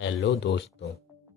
Hello दोस्तों,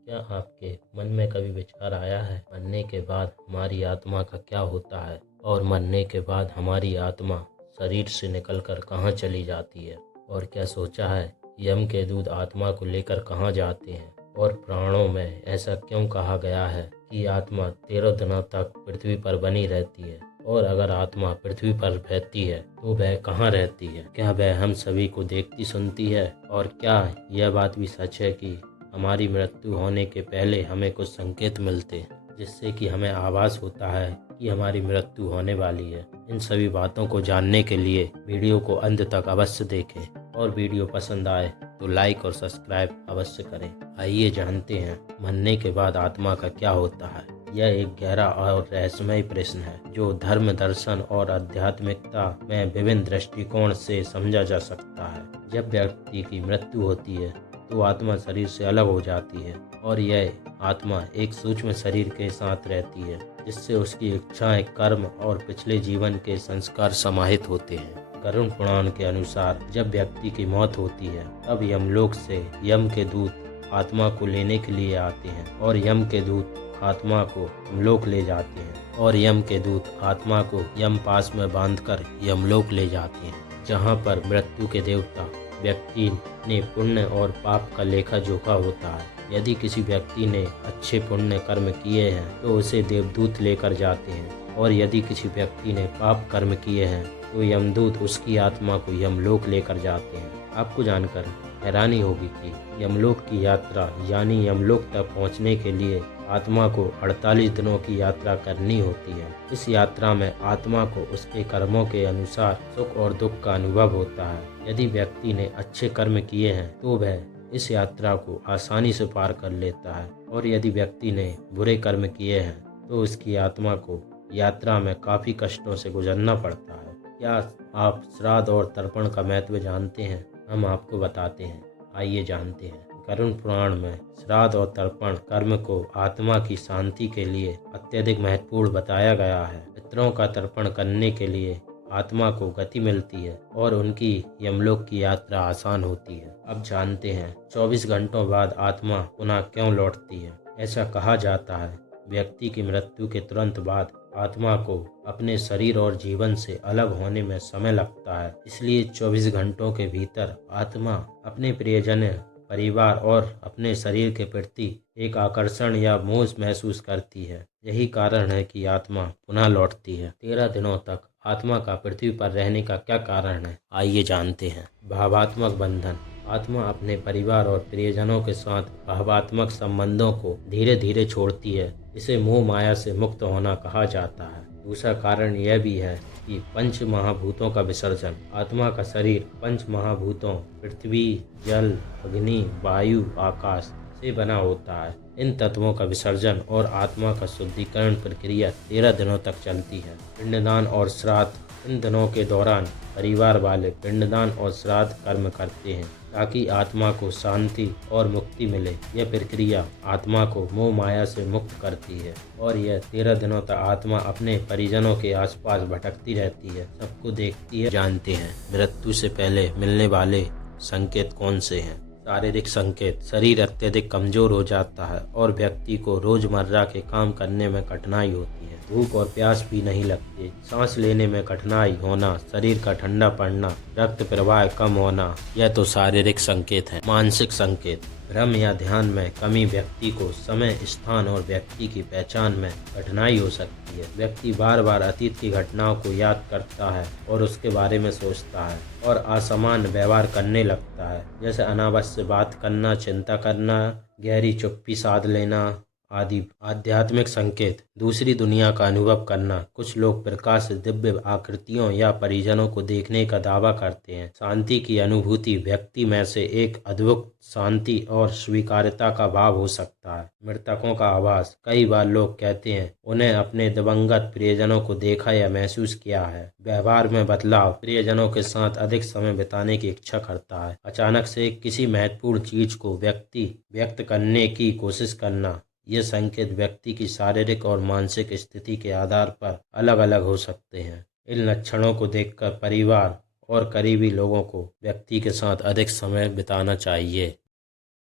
क्या आपके मन में कभी विचार आया है मरने के बाद हमारी आत्मा का क्या होता है और मरने के बाद हमारी आत्मा शरीर से निकलकर कहाँ चली जाती है? और क्या सोचा है यम के दूत आत्मा को लेकर कहाँ जाते हैं? और पुराणों में ऐसा क्यों कहा गया है कि आत्मा 13 दिनों तक पृथ्वी पर बनी रहती है? और अगर आत्मा पृथ्वी पर रहती है तो वह कहाँ रहती है? क्या वह हम सभी को देखती सुनती है? और क्या यह बात भी सच है कि हमारी मृत्यु होने के पहले हमें कुछ संकेत मिलते हैं जिससे कि हमें आभास होता है कि हमारी मृत्यु होने वाली है? इन सभी बातों को जानने के लिए वीडियो को अंत तक अवश्य देखें और वीडियो पसंद आए तो लाइक और सब्सक्राइब अवश्य करें। आइए जानते हैं मरने के बाद आत्मा का क्या होता है। यह एक गहरा और रहस्यमय प्रश्न है जो धर्म, दर्शन और आध्यात्मिकता में विभिन्न दृष्टिकोण से समझा जा सकता है। जब व्यक्ति की मृत्यु होती है तो आत्मा शरीर से अलग हो जाती है और यह आत्मा एक सूक्ष्म शरीर के साथ रहती है जिससे उसकी इच्छाएं, कर्म और पिछले जीवन के संस्कार समाहित होते हैं। गरुड़ पुराण के अनुसार जब व्यक्ति की मौत होती है तब यमलोक से यम के दूत आत्मा को लेने के लिए आते हैं और यम के दूत आत्मा को यमलोक ले जाते हैं और यम के दूत आत्मा को यम पास में बांधकर यमलोक ले जाते हैं, जहां पर मृत्यु के देवता व्यक्ति ने पुण्य और पाप का लेखा जोखा होता है। यदि किसी व्यक्ति ने अच्छे पुण्य कर्म किए हैं तो उसे देवदूत लेकर जाते हैं और यदि किसी व्यक्ति ने पाप कर्म किए हैं तो यमदूत उसकी आत्मा को यमलोक लेकर जाते हैं। आपको जानकर हैरानी होगी कि यमलोक की यात्रा यानी यमलोक तक पहुंचने के लिए आत्मा को 48 दिनों की यात्रा करनी होती है। इस यात्रा में आत्मा को उसके कर्मों के अनुसार सुख और दुख का अनुभव होता है। यदि व्यक्ति ने अच्छे कर्म किए हैं तो वह इस यात्रा को आसानी से पार कर लेता है और यदि व्यक्ति ने बुरे कर्म किए हैं तो उसकी आत्मा को यात्रा में काफ़ी कष्टों से गुजरना पड़ता है। क्या आप श्राद्ध और तर्पण का महत्व जानते हैं? हम आपको बताते हैं, आइए जानते हैं। गरुड़ पुराण में श्राद्ध और तर्पण कर्म को आत्मा की शांति के लिए अत्यधिक महत्वपूर्ण बताया गया है। पितरों का तर्पण करने के लिए आत्मा को गति मिलती है और उनकी यमलोक की यात्रा आसान होती है। अब जानते हैं 24 घंटों बाद आत्मा पुनः क्यों लौटती है। ऐसा कहा जाता है व्यक्ति की मृत्यु के तुरंत बाद आत्मा को अपने शरीर और जीवन से अलग होने में समय लगता है, इसलिए 24 घंटों के भीतर आत्मा अपने प्रियजन, परिवार और अपने शरीर के प्रति एक आकर्षण या मोह महसूस करती है। यही कारण है कि आत्मा पुनः लौटती है। 13 दिनों तक आत्मा का पृथ्वी पर रहने का क्या कारण है, आइए जानते हैं। भावात्मक बंधन। आत्मा अपने परिवार और प्रियजनों के साथ भावात्मक संबंधों को धीरे धीरे छोड़ती है। इसे मोह माया से मुक्त होना कहा जाता है। दूसरा कारण यह भी है कि पंच महाभूतों का विसर्जन। आत्मा का शरीर पंच महाभूतों पृथ्वी, जल, अग्नि, वायु, आकाश से बना होता है। इन तत्वों का विसर्जन और आत्मा का शुद्धिकरण प्रक्रिया 13 दिनों तक चलती है। पिंडदान और श्राद्ध। इन दिनों के दौरान परिवार वाले पिंडदान और श्राद्ध कर्म करते हैं ताकि आत्मा को शांति और मुक्ति मिले। यह प्रक्रिया आत्मा को मोह माया से मुक्त करती है और यह 13 दिनों तक आत्मा अपने परिजनों के आसपास भटकती रहती है, सबको देखती है। जानते हैं मृत्यु से पहले मिलने वाले संकेत कौन से हैं। शारीरिक संकेत। शरीर अत्यधिक कमजोर हो जाता है और व्यक्ति को रोजमर्रा के काम करने में कठिनाई होती है। भूख और प्यास भी नहीं लगती। सांस लेने में कठिनाई होना, शरीर का ठंडा पड़ना, रक्त प्रवाह कम होना, यह तो शारीरिक संकेत है। मानसिक संकेत। भ्रम या ध्यान में कमी। व्यक्ति को समय, स्थान और व्यक्ति की पहचान में कठिनाई हो सकती है। व्यक्ति बार बार अतीत की घटनाओं को याद करता है और उसके बारे में सोचता है और असामान्य व्यवहार करने लगता है, जैसे अनावश्यक बात करना, चिंता करना, गहरी चुप्पी साध लेना आदि। आध्यात्मिक संकेत। दूसरी दुनिया का अनुभव करना। कुछ लोग प्रकाश, दिव्य आकृतियों या परिजनों को देखने का दावा करते हैं। शांति की अनुभूति। व्यक्ति में से एक अद्भुत शांति और स्वीकार्यता का भाव हो सकता है। मृतकों का आभास। कई बार लोग कहते हैं उन्हें अपने दिवंगत प्रियजनों को देखा या महसूस किया है। व्यवहार में बदलाव। प्रियजनों के साथ अधिक समय बिताने की इच्छा करता है। अचानक से किसी महत्वपूर्ण चीज को व्यक्ति व्यक्त करने की कोशिश करना। ये संकेत व्यक्ति की शारीरिक और मानसिक स्थिति के आधार पर अलग अलग हो सकते हैं। इन लक्षणों को देखकर परिवार और करीबी लोगों को व्यक्ति के साथ अधिक समय बिताना चाहिए।